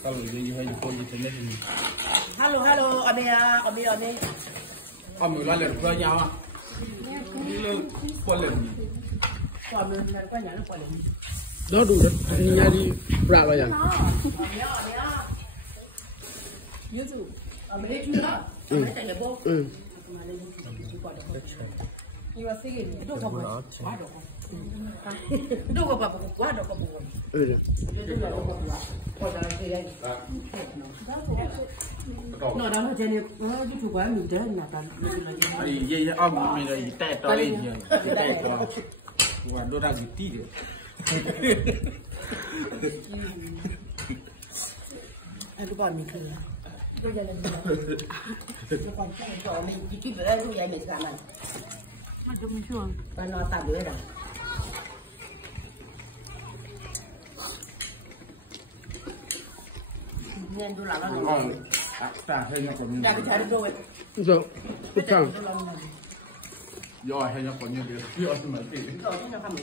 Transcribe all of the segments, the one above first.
Kalau dia hanya pun di sini. Halo, kami. Kamu lalu kerja apa? Lalu polen. Kami kerja ni polen. Đó đủ đấy, anh nhà đi rạ vào nhỉ? Nó đang trên này, nó đi chụp quán mình thế nhà ta. Vậy ông mình là tệ to lên nhiều, tệ to. Và đôi ra gì tí được. Anh cứ bọn mình cười. Bây giờ là còn không mình chỉ kịp ở đây mình làm này. Mà chúng mình chuông. Và nó tạm bữa rồi. Nên tôi làm nó ngon. Ta hơi nó còn nhiều. Nhà cái trái rồi. Rồi, cút thẳng. Rồi hay nó còn nhiều điều. Rồi mà cái. Rồi nó không được.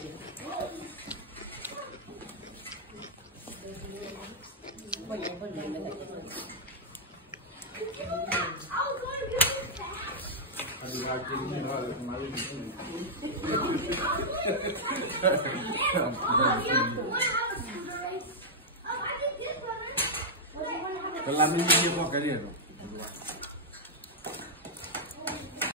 Kalau ni dia buat kali tu.